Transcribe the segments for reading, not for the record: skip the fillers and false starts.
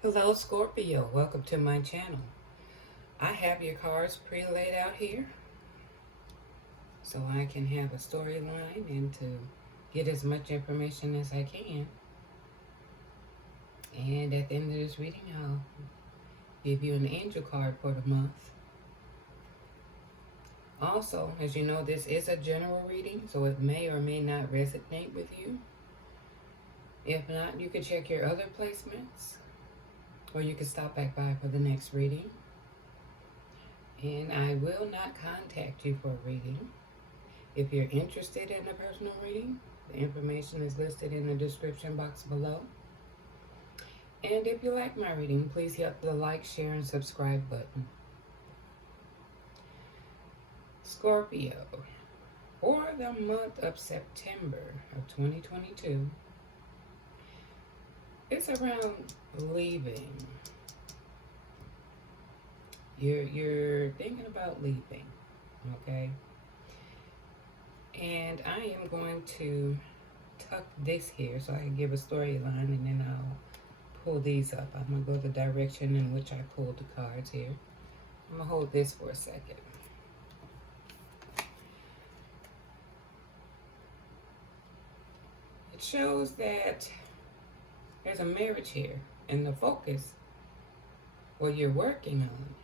Hello Scorpio, welcome to my channel. I have your cards pre-laid out here so I can have a storyline and to get as much information as I can. And at the end of this reading, I'll give you an angel card for the month. Also, as you know, this is a general reading, so it may or may not resonate with you. If not, you can check your other placements, or you can stop back by for the next reading. And I will not contact you for a reading. If you're interested in a personal reading, the information is listed in the description box below. And if you like my reading, please hit the like, share, and subscribe button. Scorpio, for the month of September of 2022, it's around leaving. You're thinking about leaving, okay? And I am going to tuck this here so I can give a storyline, and then I'll pull these up. I'm going to go the direction in which I pulled the cards here. I'm going to hold this for a second. It shows that there's a marriage here, and the focus, what you're working on,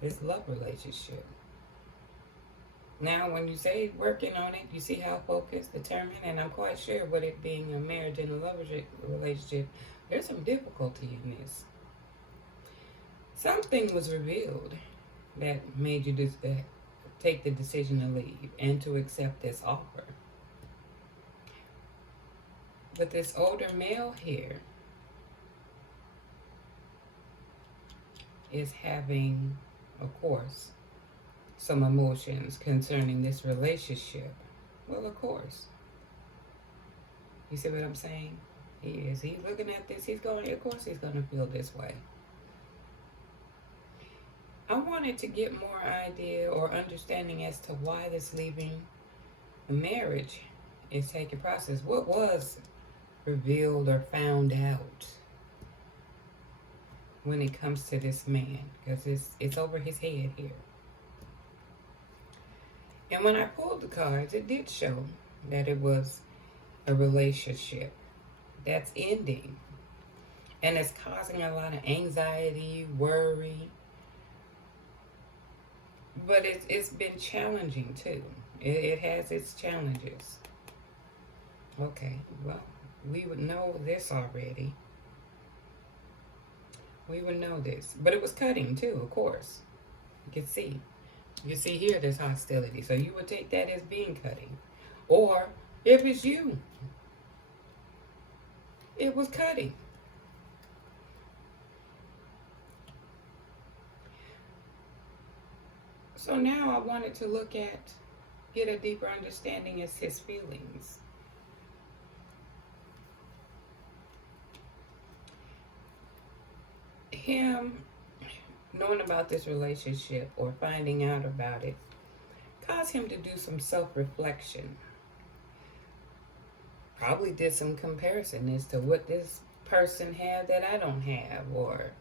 is love relationship. Now, when you say working on it, you see how focused, determined, and I'm quite sure with it being a marriage and a love relationship, there's some difficulty in this. Something was revealed that made you take the decision to leave and to accept this offer. But this older male here is having, of course, some emotions concerning this relationship. Well, of course. You see what I'm saying? He's looking at this, of course he's going to feel this way. I wanted to get more idea or understanding as to why this leaving the marriage is taking process. What was revealed or found out when it comes to this man? Because it's over his head here. And when I pulled the cards, it did show that it was a relationship that's ending. And it's causing a lot of anxiety, worry. But it's been challenging too. It has its challenges. Okay, well, we would know this already. We would know this. But it was cutting too, of course. You can see. You see here, there's hostility. So you would take that as being cutting. Or if it's you, it was cutting. So now I wanted to get a deeper understanding as his feelings. Him knowing about this relationship or finding out about it caused him to do some self-reflection. Probably did some comparison as to what this person had that I don't have, or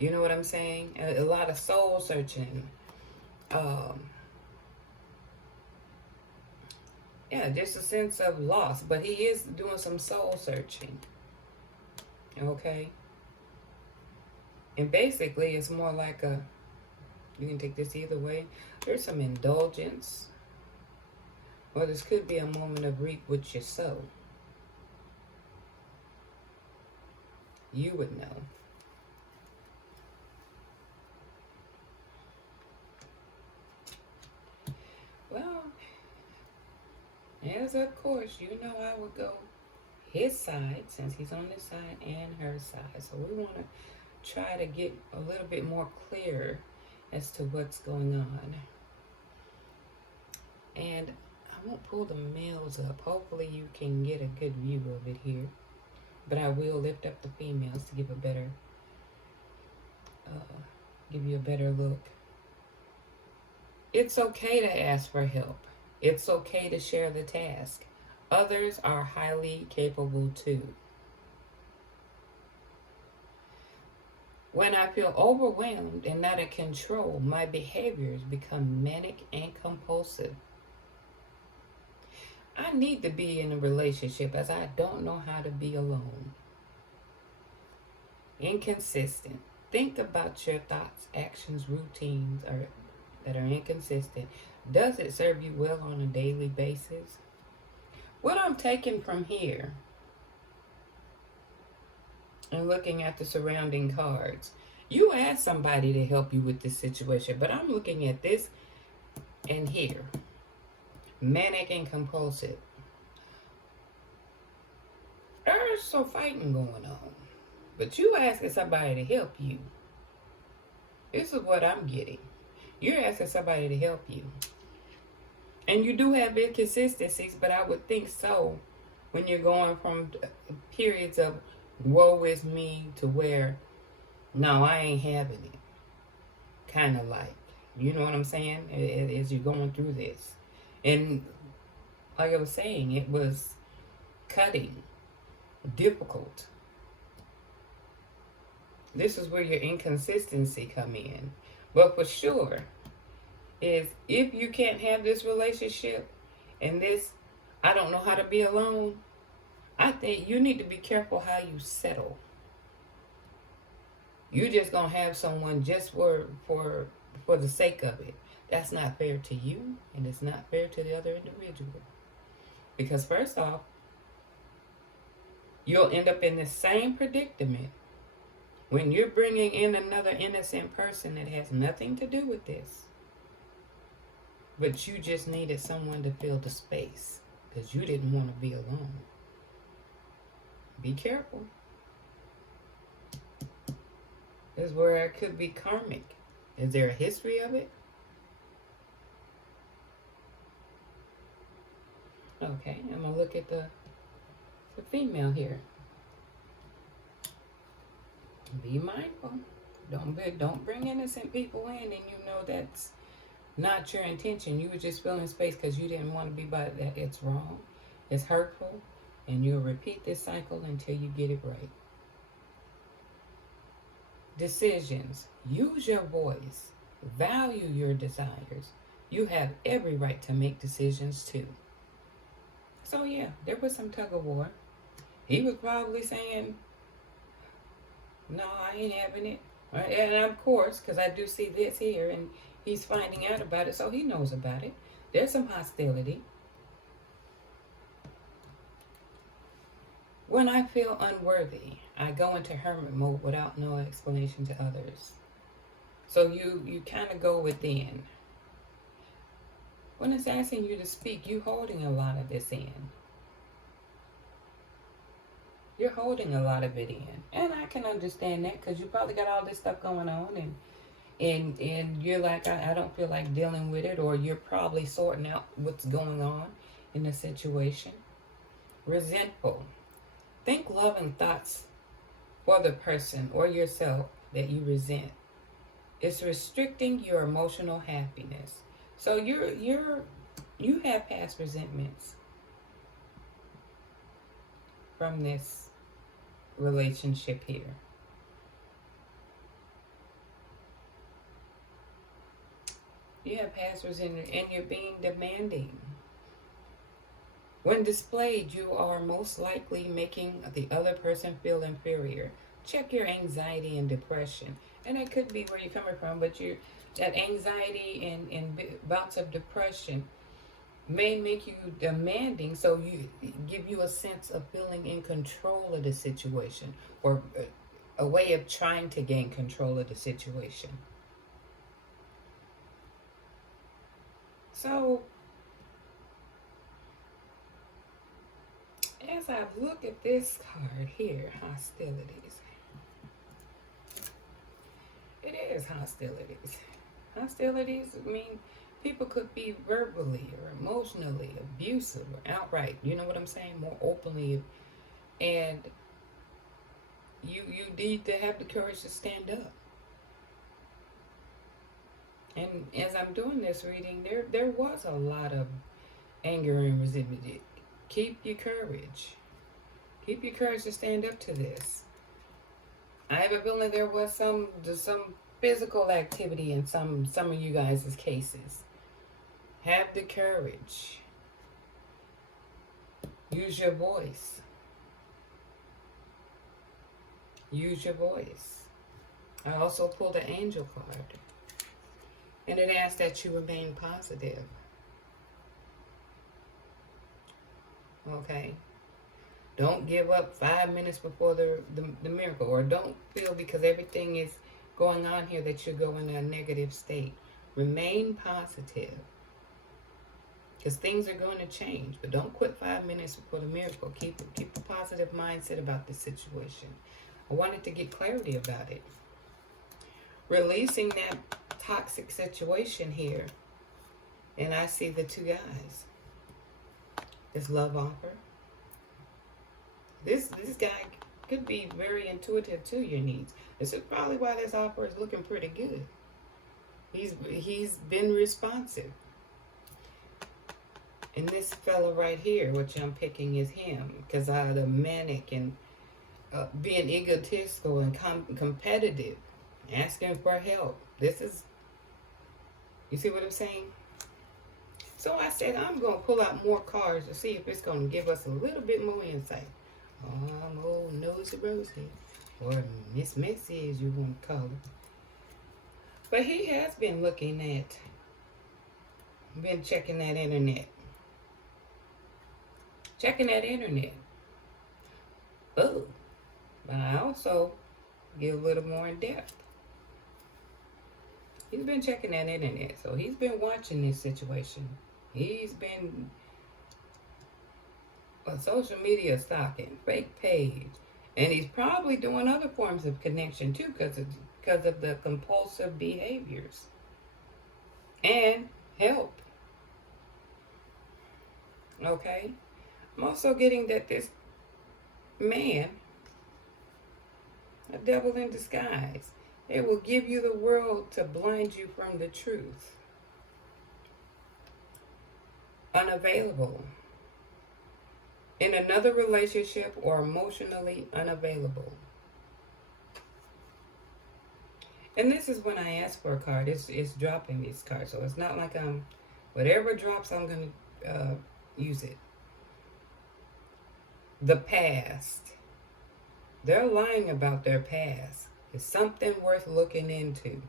you know what I'm saying? A lot of soul searching. Yeah, just a sense of loss, but he is doing some soul searching. Okay? And basically, it's more like you can take this either way. There's some indulgence. Or this could be a moment of reap what you sow. You would know. Well, as of course, you know I would go his side, since he's on this side, and her side. So we want to try to get a little bit more clear as to what's going on. And I won't pull the males up. Hopefully you can get a good view of it here. But I will lift up the females to give you a better look. It's okay to ask for help. It's okay to share the task. Others are highly capable too. When I feel overwhelmed and not in control, my behaviors become manic and compulsive. I need to be in a relationship as I don't know how to be alone. Inconsistent. Think about your thoughts, actions, routines that are inconsistent. Does it serve you well on a daily basis? What I'm taking from here and looking at the surrounding cards, you ask somebody to help you with this situation, but I'm looking at this and here. Manic and compulsive. There's some fighting going on, but you asking somebody to help you. This is what I'm getting. You're asking somebody to help you. And you do have inconsistencies, but I would think so when you're going from periods of woe is me to where, no, I ain't having it. Kind of like, you know what I'm saying? As you're going through this. And like I was saying, it was cutting, difficult. This is where your inconsistency come in. But for sure, is if you can't have this relationship and this, I don't know how to be alone, I think you need to be careful how you settle. You just gonna have someone just for the sake of it. That's not fair to you, and it's not fair to the other individual. Because first off, you'll end up in the same predicament when you're bringing in another innocent person that has nothing to do with this. But you just needed someone to fill the space because you didn't want to be alone. Be careful. This is where it could be karmic. Is there a history of it? Okay, I'm going to look at the female here. Be mindful. Don't bring innocent people in and you know that's not your intention. You were just filling space because you didn't want to be by that. It's wrong. It's hurtful. And you'll repeat this cycle until you get it right. Decisions. Use your voice. Value your desires. You have every right to make decisions too. So yeah, there was some tug of war. He was probably saying, no, I ain't having it. And of course, because I do see this here, and he's finding out about it, so he knows about it. There's some hostility. When I feel unworthy, I go into hermit mode without no explanation to others. So you kind of go within. When it's asking you to speak, you're holding a lot of this in. You're holding a lot of it in. And I can understand that because you probably got all this stuff going on and you're like, I don't feel like dealing with it, or you're probably sorting out what's going on in the situation. Resentful. Think loving thoughts for the person or yourself that you resent. It's restricting your emotional happiness. So you have past resentments from this relationship here. You have past resentment and you're being demanding. When displayed, you are most likely making the other person feel inferior. Check your anxiety and depression. And that could be where you're coming from, but that anxiety and bouts of depression may make you demanding, so you give you a sense of feeling in control of the situation, or a way of trying to gain control of the situation. So as I look at this card here, hostilities. It is hostilities. Hostilities mean people could be verbally or emotionally abusive or outright, you know what I'm saying, more openly. And you need to have the courage to stand up. And as I'm doing this reading, there was a lot of anger and resentment. Keep your courage. Keep your courage to stand up to this. I have a feeling there was some physical activity in some of you guys' cases. Have the courage. Use your voice. Use your voice. I also pulled an angel card. And it asks that you remain positive. Okay? Don't give up 5 minutes before the miracle. Or don't feel because everything is going on here that you're going in a negative state. Remain positive. Because things are going to change. But don't quit 5 minutes before the miracle. Keep a positive mindset about this situation. I wanted to get clarity about it. Releasing that toxic situation here. And I see the two guys. This love offer. This guy could be very intuitive to your needs. This is probably why this offer is looking pretty good. He's been responsive. And this fella right here, which I'm picking is him, because out of the manic and being egotistical and competitive, asking for help. This is, you see what I'm saying? So I said I'm going to pull out more cards to see if it's going to give us a little bit more insight. Old Nosy Rosie, or Miss Missy as you want to call her. But he has been been checking that internet. Checking that internet. Oh, but I also get a little more in depth. He's been checking that internet, so he's been watching this situation. He's been social media stalking, fake page, and he's probably doing other forms of connection too because of the compulsive behaviors and help. Okay, I'm also getting that this man, a devil in disguise, it will give you the world to blind you from the truth. Unavailable. In another relationship or emotionally unavailable. And this is when I ask for a card. It's dropping these cards. So it's not like whatever drops, I'm going to use it. The past. They're lying about their past. It's something worth looking into.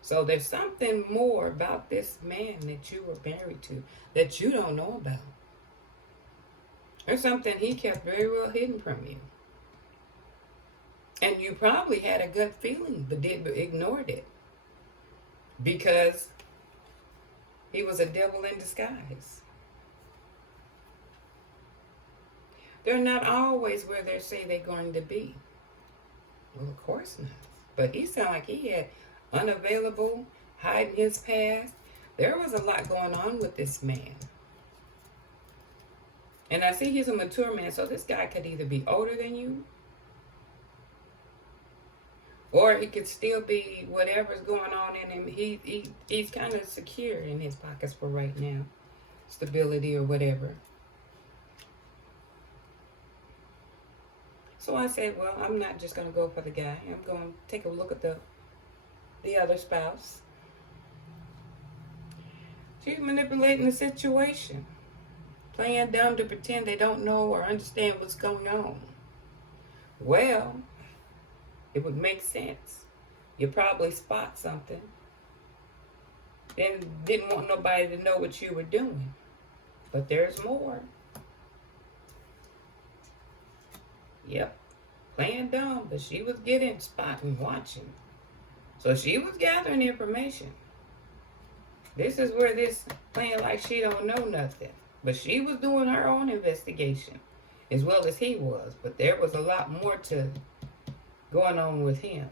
So there's something more about this man that you were married to that you don't know about. There's something he kept very well hidden from you. And you probably had a gut feeling but ignored it. Because he was a devil in disguise. They're not always where they say they're going to be. Well, of course not. But he sounded like he had unavailable, hiding his past. There was a lot going on with this man. And I see he's a mature man, so this guy could either be older than you, or he could still be whatever's going on in him. He's kind of secure in his pockets for right now. Stability or whatever. So I said, well, I'm not just going to go for the guy. I'm going to take a look at the other spouse. She's manipulating the situation. Playing dumb to pretend they don't know or understand what's going on. Well, it would make sense. You probably spot something. Then didn't want nobody to know what you were doing. But there's more. Yep. Playing dumb, but she was getting, spotting, watching. So she was gathering information. This is where this playing like she don't know nothing. But she was doing her own investigation as well as he was. But there was a lot more to going on with him.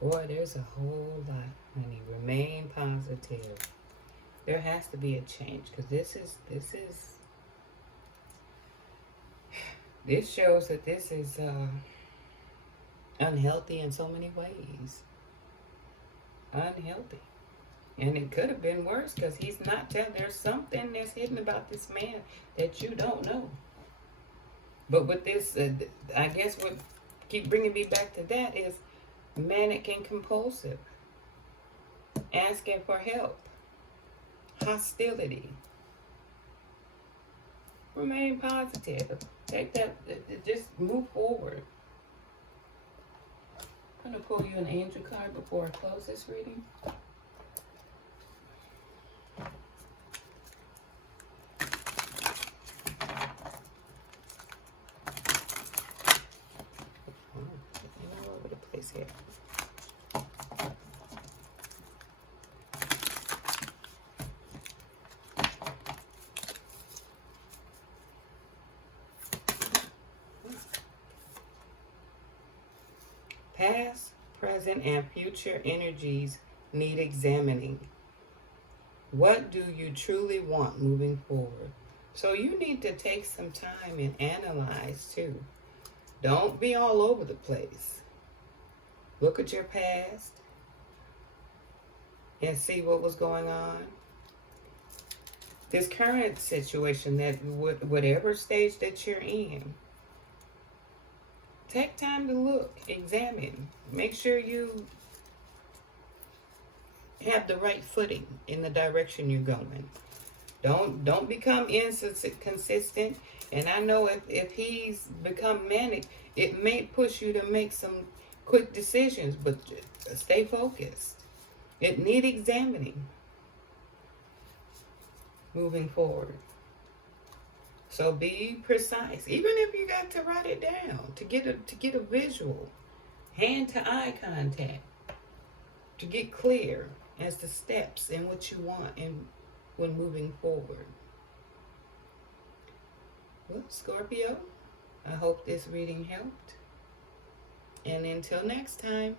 Boy, there's a whole lot, honey. Remain positive. There has to be a change because this shows that this is unhealthy in so many ways. Unhealthy. And it could have been worse because he's not telling. There's something that's hidden about this man that you don't know. But with this, I guess what keep bringing me back to that is manic and compulsive, asking for help, hostility. Remain positive. Take that, just move forward. I'm going to pull you an angel card before I close this reading. All over the place here. Past, present, and future energies need examining. What do you truly want moving forward? So you need to take some time and analyze too. Don't be all over the place. Look at your past and see what was going on. This current situation, that whatever stage that you're in, take time to look, examine, make sure you have the right footing in the direction you're going. Don't become inconsistent. And I know if he's become manic, it may push you to make some quick decisions, but stay focused. It needs examining moving forward. So be precise, even if you got to write it down to get a visual, hand to eye contact, to get clear as the steps and what you want and when moving forward. Well, Scorpio, I hope this reading helped. And until next time.